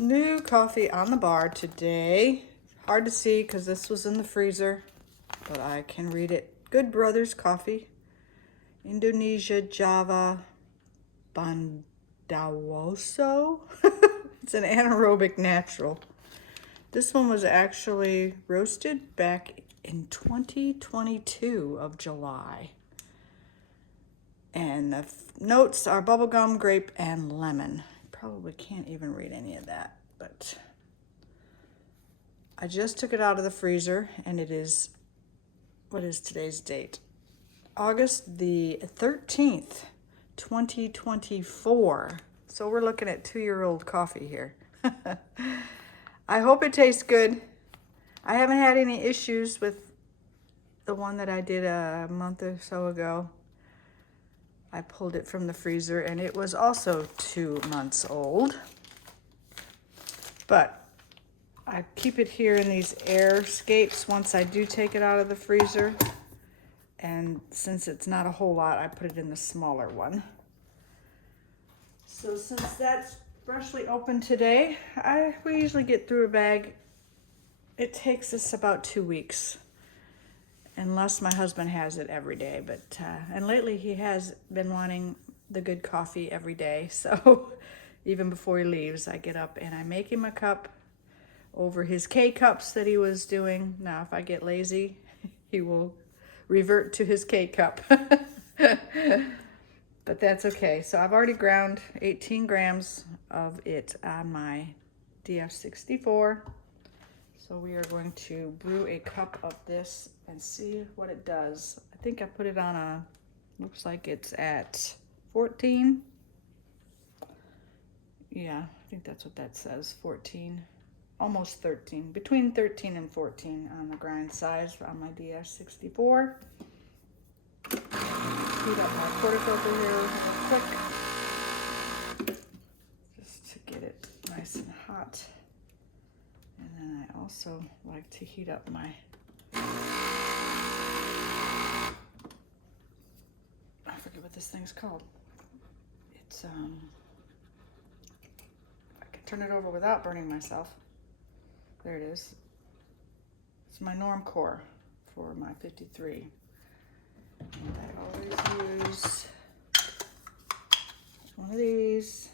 New coffee on the bar today. Hard to see because this was in the freezer, but I can read it. Good Brothers Coffee, Indonesia Java Bondowoso. It's an anaerobic natural. This one was actually roasted back in 2022 of July. And the notes are bubblegum, grape, and lemon. Probably can't even read any of that, but I just took it out of the freezer, and it is, what is today's date? August the 13th, 2024. So we're looking at 2-year-old coffee here. I hope it tastes good. I haven't had any issues with the one that I did a month or so ago. I pulled it from the freezer and it was also 2 months old. But I keep it here in these air escapes once I do take it out of the freezer. And since it's not a whole lot, I put it in the smaller one. So since that's freshly opened today, we usually get through a bag. It takes us about 2 weeks. Unless my husband has it every day, but and lately he has been wanting the good coffee every day. So even before he leaves, I get up and I make him a cup over his K-cups that he was doing. Now, if I get lazy, he will revert to his K-cup. But that's okay. So I've already ground 18 grams of it on my DF64. So we are going to brew a cup of this and see what it does. I think I put it on a, looks like it's at 14. Yeah, I think that's what that says, 14, almost 13, between 13 and 14 on the grind size on my DF64. Heat up my portafilter here real quick, just to get it nice and hot. And then I also like to heat up my, I forget what this thing's called. It's, I can turn it over without burning myself. There it is. It's my Normcore for my 53. And I always use one of these.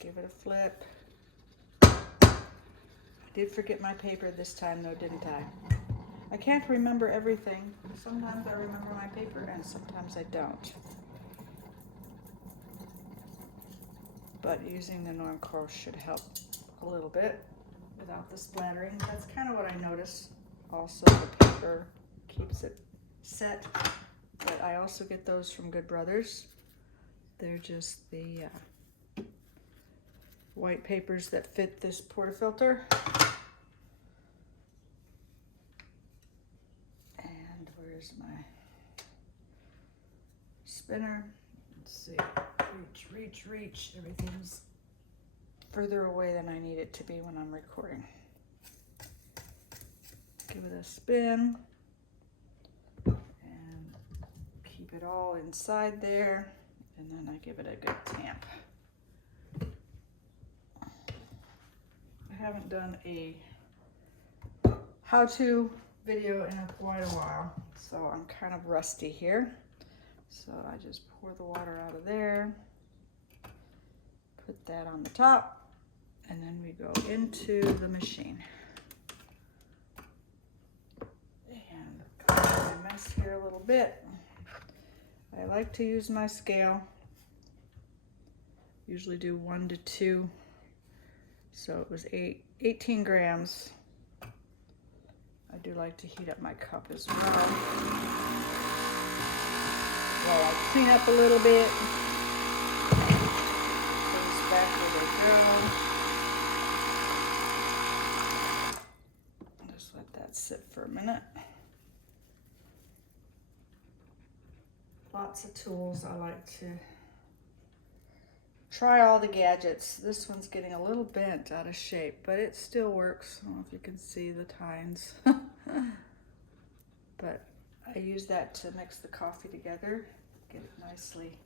Give it a flip. Did forget my paper this time though, didn't I? I can't remember everything. Sometimes I remember my paper and sometimes I don't. But using the Normcore should help a little bit without the splattering. That's kind of what I notice. Also, the paper keeps it set. But I also get those from Good Brothers. They're just the white papers that fit this portafilter. And where's my spinner? Let's see. Reach. Everything's further away than I need it to be when I'm recording. Give it a spin. And keep it all inside there. And then I give it a good tamp. I haven't done a how-to video in quite a while, so I'm kind of rusty here. So I just pour the water out of there, put that on the top, and then we go into the machine. And I mess here a little bit. I like to use my scale. Usually do 1 to 2. So it was 18 grams. I do like to heat up my cup as well. While I clean up a little bit. Things back where they go. Just let that sit for a minute. Lots of tools. I like to try all the gadgets. This one's getting a little bent out of shape, but it still works. I don't know if you can see the tines. But I use that to mix the coffee together, get it nicely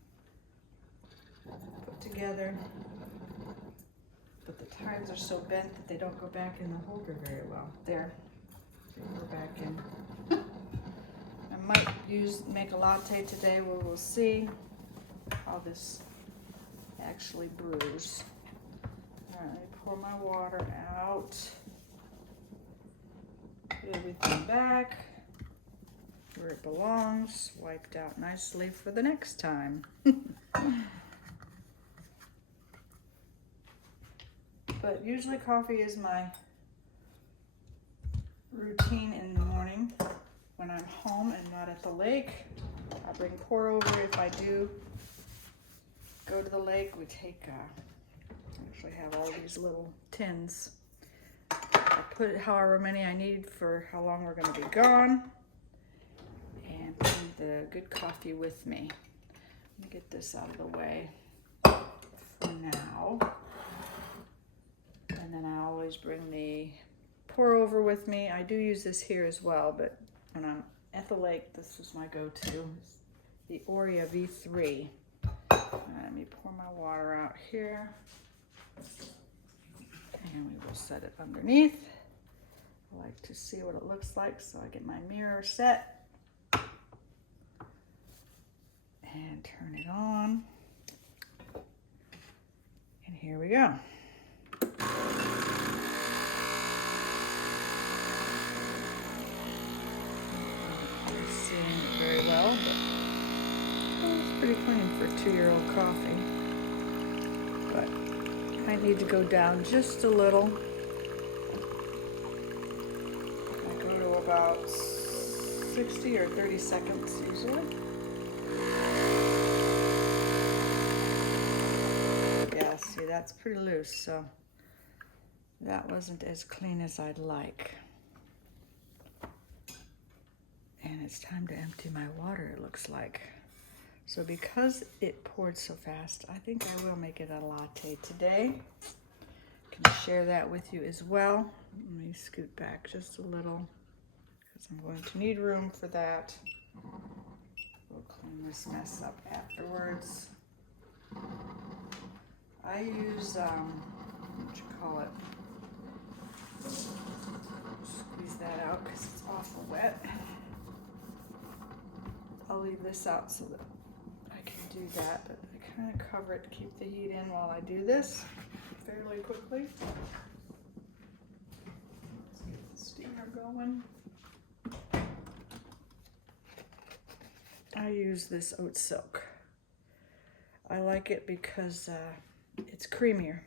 put together. Put the tines cards are so bent that they don't go back in the holder very well. There, they go back in. I might make a latte today. We'll see how this actually brews. All right, let me pour my water out. Put everything back where it belongs. Wiped out nicely for the next time. But usually coffee is my routine in the morning when I'm home and not at the lake. I bring pour over if I do go to the lake. We take, actually have all these little tins. I put however many I need for how long we're going to be gone, and bring the good coffee with me. Let me get this out of the way for now. And then I always bring the pour over with me. I do use this here as well, but when I'm at the lake, this is my go-to. The Oria V3. Let me pour my water out here. And we will set it underneath. I like to see what it looks like, so I get my mirror set. And turn it on. And here we go. Seeing it very well, but it's pretty clean for a 2-year-old coffee. But I need to go down just a little. I go to about 60 or 30 seconds usually. Yeah, see, that's pretty loose, so that wasn't as clean as I'd like. And it's time to empty my water, it looks like. So because it poured so fast, I think I will make it a latte today. Can share that with you as well. Let me scoot back just a little because I'm going to need room for that. We'll clean this mess up afterwards. I use, what you call it? Squeeze that out because it's awful wet. I'll leave this out so that I can do that, but I kind of cover it to keep the heat in while I do this fairly quickly. Let's get the steamer going. I use this oat silk. I like it because it's creamier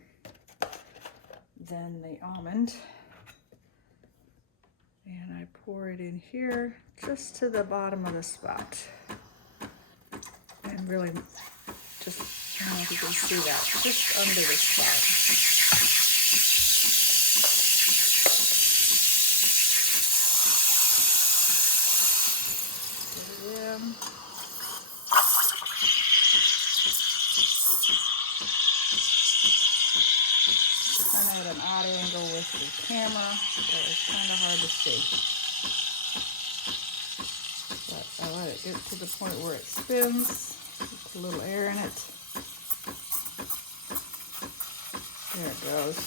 than the almond. And I pour it in here just to the bottom of the spot. And really just, I don't know if you can see that, just under the spot. Put it in. Kind of at an odd angle with the camera, so it's kind of hard to see. But I let it get to the point where it spins. Put a little air in it. There it goes.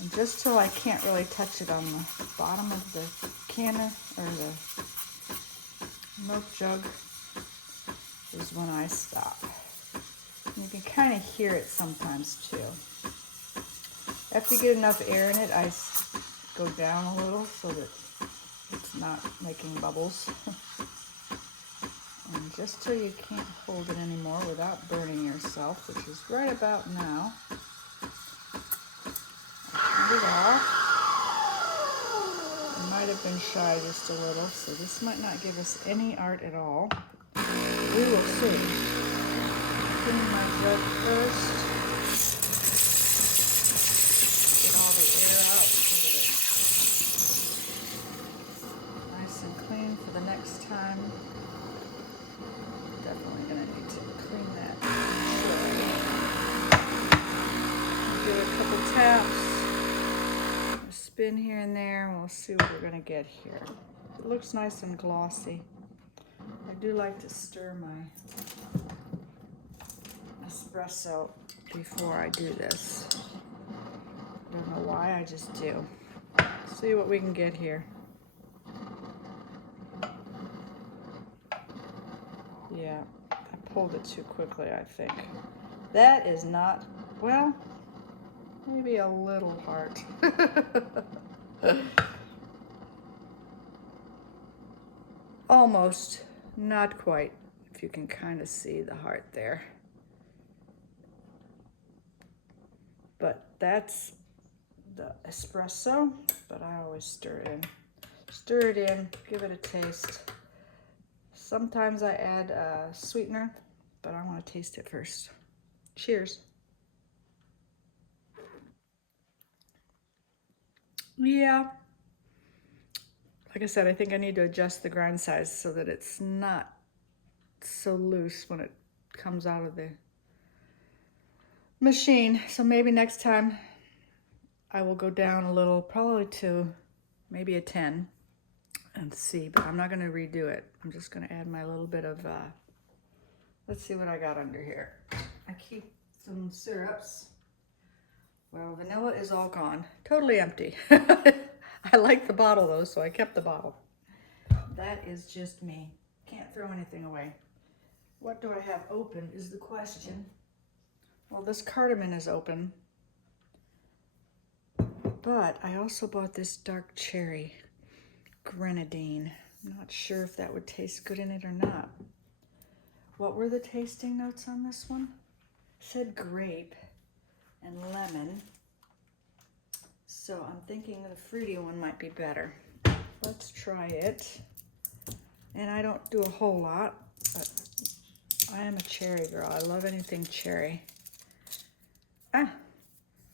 And just till I can't really touch it on the bottom of the canner or the milk jug is when I stop. And you can kind of hear it sometimes too. After you get enough air in it, I go down a little so that it's not making bubbles. And just till you can't hold it anymore without burning yourself, which is right about now, I turned it off. I might have been shy just a little, so this might not give us any art at all. We will see. Clean my jug first. Next time, definitely gonna need to clean that. Do a couple taps, a spin here and there, and we'll see what we're gonna get here. It looks nice and glossy. I do like to stir my espresso before I do this. Don't know why, I just do. See what we can get here. Yeah, I pulled it too quickly, I think. That is not, well, maybe a little heart. Almost, not quite, if you can kind of see the heart there. But that's the espresso, but I always stir it in. Stir it in, give it a taste. Sometimes I add a sweetener, but I want to taste it first. Cheers. Yeah, like I said, I think I need to adjust the grind size so that it's not so loose when it comes out of the machine. So maybe next time I will go down a little, probably to maybe a 10 and see, but I'm not going to redo it. I'm just going to add my little bit of, let's see what I got under here. I keep some syrups. Well, vanilla is all gone, totally empty. I like the bottle though, so I kept the bottle. That is just me. Can't throw anything away. What do I have open is the question. Well, this cardamom is open, but I also bought this dark cherry grenadine. I'm not sure if that would taste good in it or not. What were the tasting notes on this one? It said grape and lemon. So I'm thinking the fruity one might be better. Let's try it. And I don't do a whole lot, but I am a cherry girl. I love anything cherry.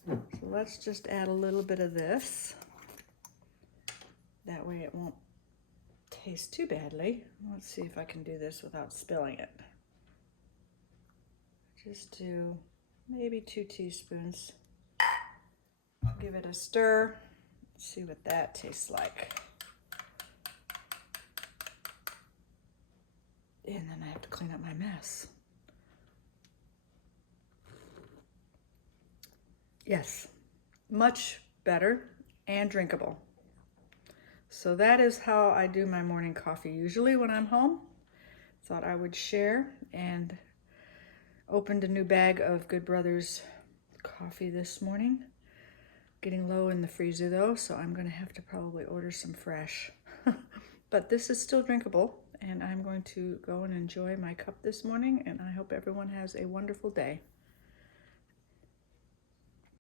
So let's just add a little bit of this. That way it won't taste too badly. Let's see if I can do this without spilling it. Just do maybe 2 teaspoons. Give it a stir. See what that tastes like. And then I have to clean up my mess. Yes, much better and drinkable. So that is how I do my morning coffee usually when I'm home. Thought I would share, and opened a new bag of Good Brothers coffee this morning. Getting low in the freezer though, so I'm gonna have to probably order some fresh. But this is still drinkable, and I'm going to go and enjoy my cup this morning, and I hope everyone has a wonderful day.